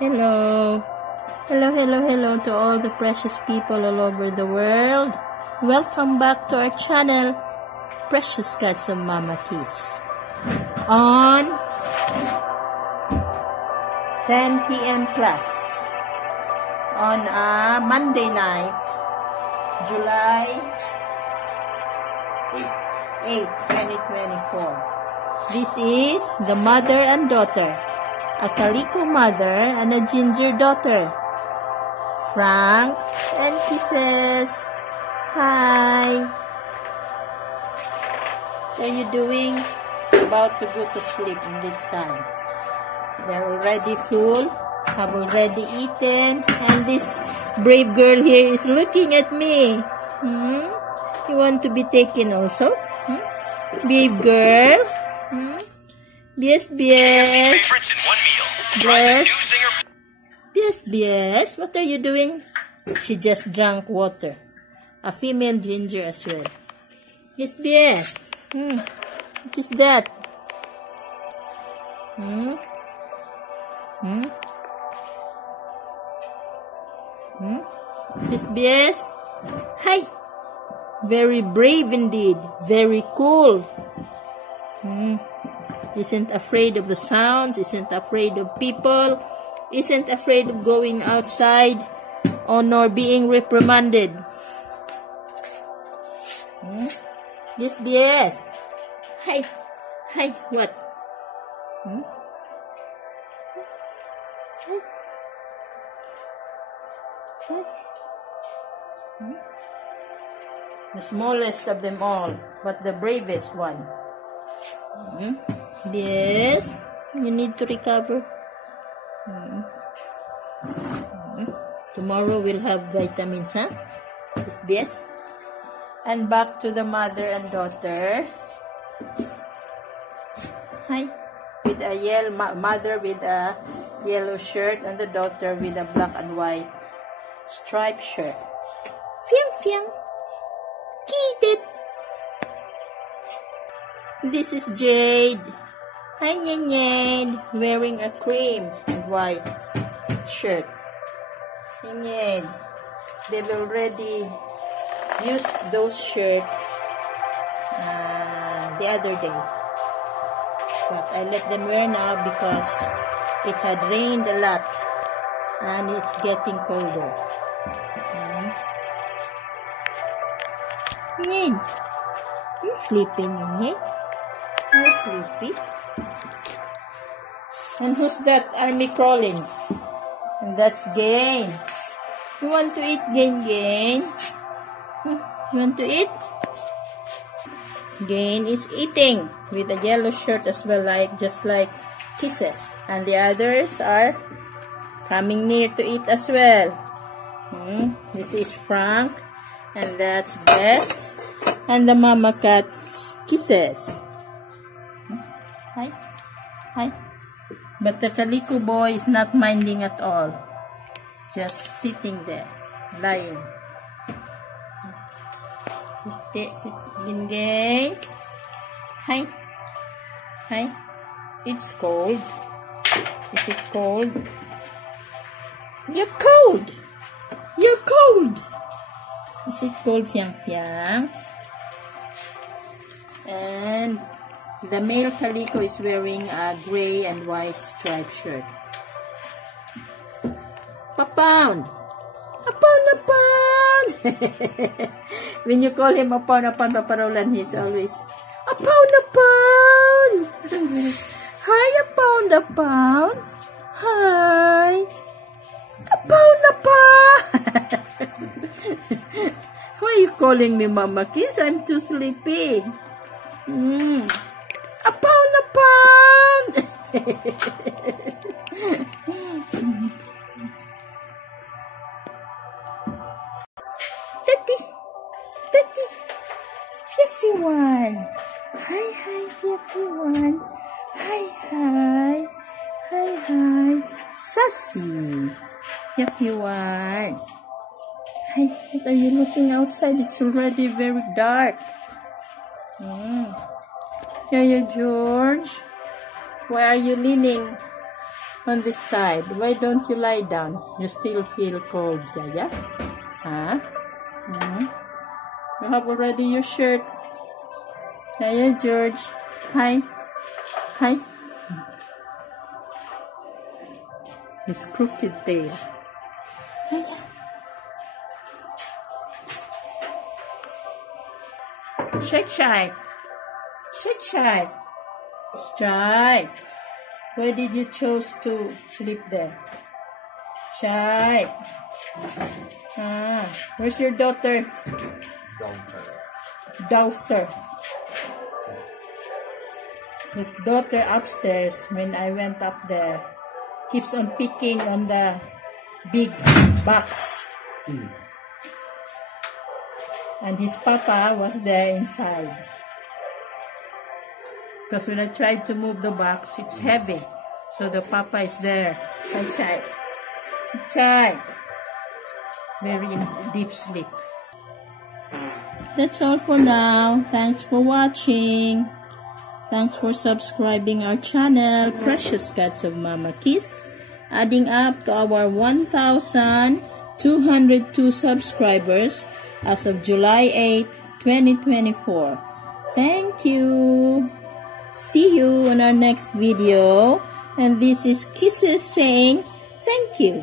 Hello. Hello to all the precious people all over the world. Welcome back to our channel, Precious Cats of Mama Kiss. On 10 p.m. class on a Monday night, July 8, 2024. This is the mother and daughter, a calico mother and a ginger daughter, Frank and Kisses. Hi. What are you doing? About to go to sleep in this time. They're already full, have already eaten, and this brave girl here is looking at me. You want to be taken also? Brave girl? Yes. Yes. What are you doing? She just drank water. A female ginger as well. Yes. What is that? Yes. Hi. Very brave indeed. Very cool. Isn't afraid of the sounds, isn't afraid of people, isn't afraid of going outside or nor being reprimanded. Yes. Hi, what? The smallest of them all, but the bravest one. Yes, you need to recover. Tomorrow we'll have vitamins, huh? Yes. And back to the mother and daughter. Hi. With a yellow mother with a yellow shirt and the daughter with a black and white striped shirt. Fiang. Get it. This is Jade. Hi, Nyen, wearing a cream and white shirt. Nyen, they've already used those shirts the other day. But I let them wear now because it had rained a lot and it's getting colder. Nyen, you sleeping, Nyen? You're sleepy. And who's that army crawling? And that's Gain. You want to eat, Gain? You want to eat? Gain is eating with a yellow shirt as well, just like Kisses. And the others are coming near to eat as well. This is Frank. And that's Best. And the mama cat, Kisses. Hi. But the calico boy is not minding at all. Just sitting there, lying. Gingay. Hi. It's cold. Is it cold? You're cold. Is it cold, Fiang? And the male calico is wearing a gray and white striped shirt. A pound. When you call him a pound, Papa Roland, he's always, a pound. Hi, a pound. Hi. A pound. Why are you calling me Mama Kiss? I'm too sleepy. A pound. Tati. Fluffy one. Hi, Fluffy one. Hi. Sassy. Fluffy one. Hi, what are you looking outside? It's already very dark. George. Why are you leaning? on this side. Why don't you lie down? You still feel cold, Yaya? Huh? You have already your shirt. Yaya, George. Hi. Hi. His crooked tail. Yaya. Shake, shake. Shake, shake. Strike. Why did you choose to sleep there? Shake. Where's your daughter? Daughter. The daughter upstairs, when I went up there, keeps on picking on the big box. And his papa was there inside. Because when I tried to move the box, it's heavy. So the papa is there. Chai. Chai. Very in deep sleep. That's all for now. Thanks for watching. Thanks for subscribing our channel, Precious Cats of Mama Kiss. Adding up to our 1,202 subscribers as of July 8, 2024. Thank you. See you on our next video. And this is Kisses saying thank you.